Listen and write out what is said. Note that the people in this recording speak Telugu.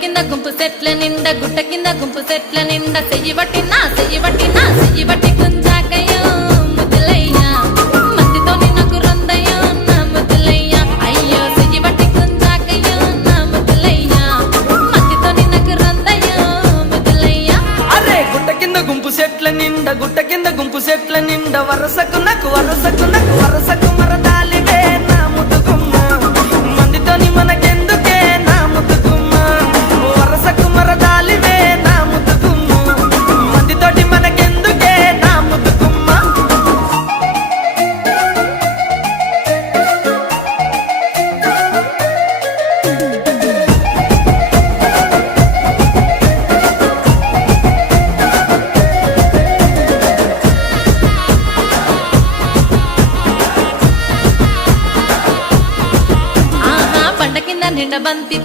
కింద గుంపు సెట్ల నిండా గుట్ట కింద గుంపు సెట్ల నిండా చెయ్యి బట్టి గుంజాకయ్యో ముద్దులయ్యా మందితో నాకు రొందయ్యో నా ముద్దులయ్యా అయ్యో చెయ్యి బట్టి గుంజాకయ్యో నా ముద్దులయ్యా మందితో నాకు రొందయ్యో ముద్దులయ్యా అరే గుట్ట కింద గుంపు సెట్ల నిండా వరసకు మరదాలివే నా ముద్దుగుమ్మ మందితోని మనకెందుకే నా ముద్దుగుమ్మ వరసకు మరదాలివే నా ముద్దుగుమ్మ మందితోటి మనకెందుకే నా ముద్దుగుమ్మ ఆహా పంట కింద నిండ బంతి